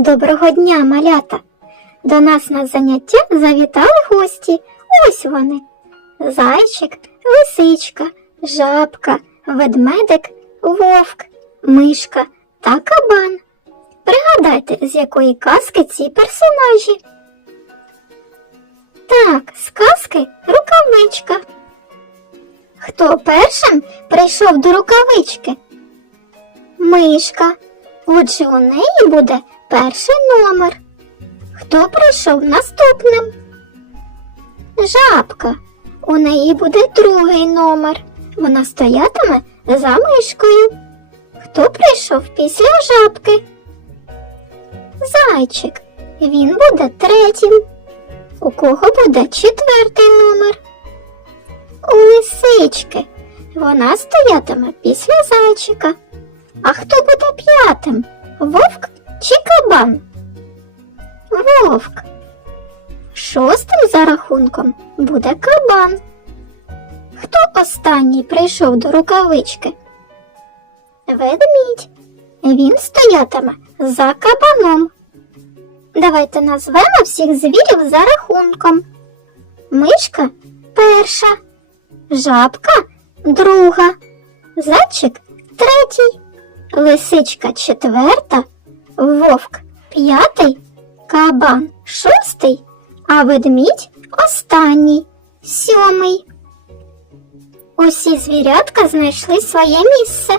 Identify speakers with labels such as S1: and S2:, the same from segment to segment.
S1: Доброго дня, малята! До нас на заняття завітали гості. Ось вони. Зайчик, лисичка, жабка, ведмедик, вовк, мишка та кабан. Пригадайте, з якої казки ці персонажі. Так, з казки рукавичка. Хто першим прийшов до рукавички? Мишка. Отже, у неї буде перший номер. Хто прийшов наступним? Жабка. У неї буде другий номер. Вона стоятиме за мишкою. Хто прийшов після жабки? Зайчик. Він буде третім. У кого буде четвертий номер? У лисички. Вона стоятиме після зайчика. А хто буде п'ятим? Вовк чи кабан? Вовк. Шостим за рахунком буде кабан. Хто останній прийшов до рукавички? Ведмідь. Він стоятиме за кабаном. Давайте назвемо всіх звірів за рахунком. Мишка перша, жабка друга, зайчик третій, лисичка четверта, вовк п'ятий, кабан шостий, а ведмідь останній, сьомий. Усі звірятка знайшли своє місце.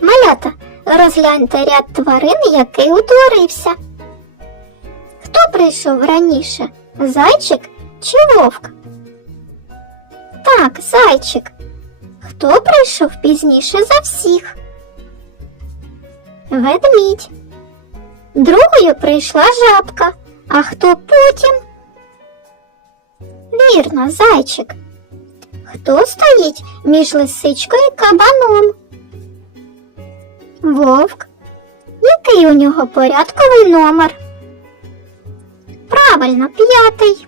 S1: Малята, розгляньте ряд тварин, який утворився. Хто прийшов раніше? Зайчик чи вовк? Так, зайчик. Хто прийшов пізніше за всіх? Ведмідь. Другою прийшла жабка. А хто потім? Вірно, зайчик. Хто стоїть між лисичкою і кабаном? Вовк. Який у нього порядковий номер? Правильно, п'ятий.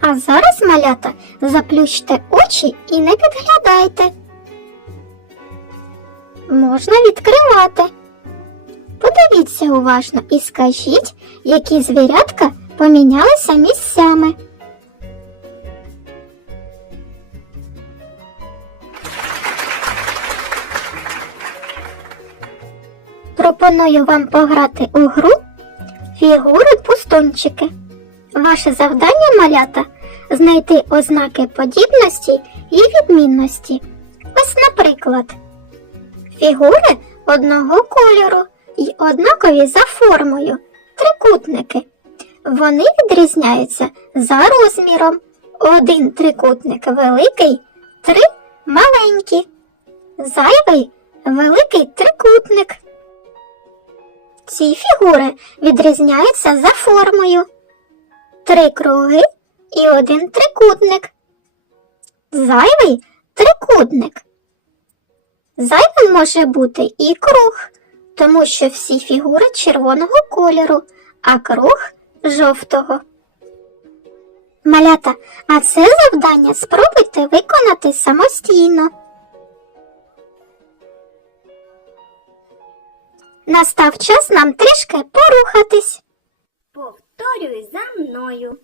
S1: А зараз, малята, заплющте очі і не підглядайте. Можна відкривати. Подивіться уважно і скажіть, які звірятка помінялися місцями. Пропоную вам пограти у гру фігури пустончики. Ваше завдання, малята, знайти ознаки подібності і відмінності. Ось, наприклад, фігури одного кольору і однакові за формою трикутники. Вони відрізняються за розміром. Один трикутник великий, три маленькі. Зайвий великий трикутник. Ці фігури відрізняються за формою. Три круги і один трикутник. Зайвий трикутник. Зайвим може бути і круг, тому що всі фігури червоного кольору, а круг жовтого. Малята, а це завдання спробуйте виконати самостійно. Настав час нам трішки порухатись.
S2: Повторюй за мною.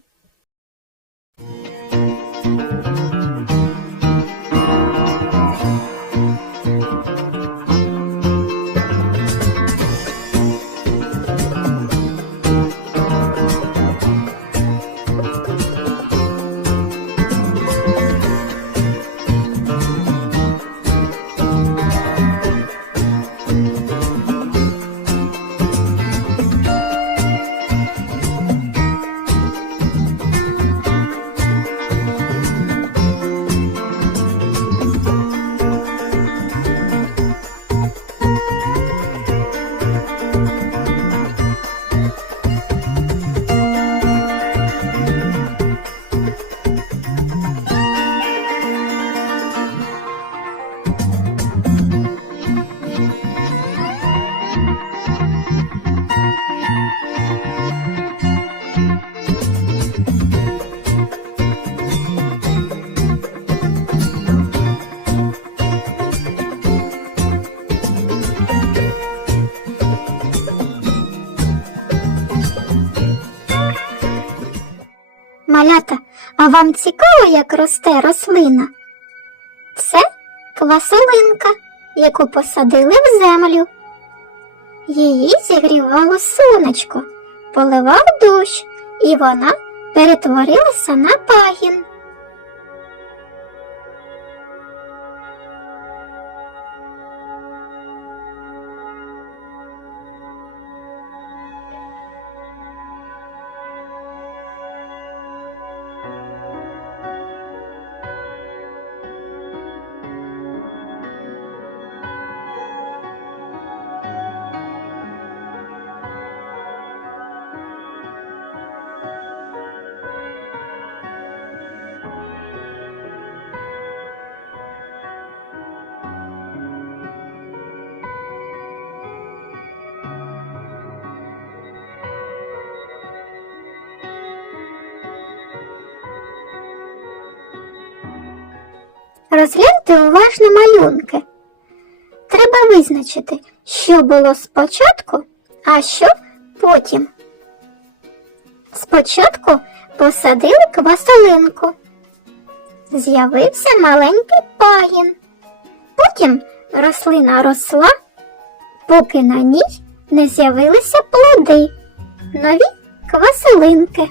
S1: Малята, а вам цікаво, як росте рослина? Це квасолинка, яку посадили в землю. Її зігрівало сонечко, поливав дощ, і вона перетворилася на пагін. Розгляньте уважно малюнки. Треба визначити, що було спочатку, а що потім. Спочатку посадили квасолинку. З'явився маленький пагін. Потім рослина росла, поки на ній не з'явилися плоди, нові квасолинки.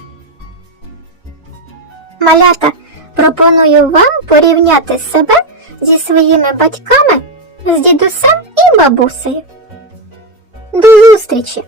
S1: Малята, пропоную вам порівняти себе зі своїми батьками, з дідусем і бабусею. До зустрічі!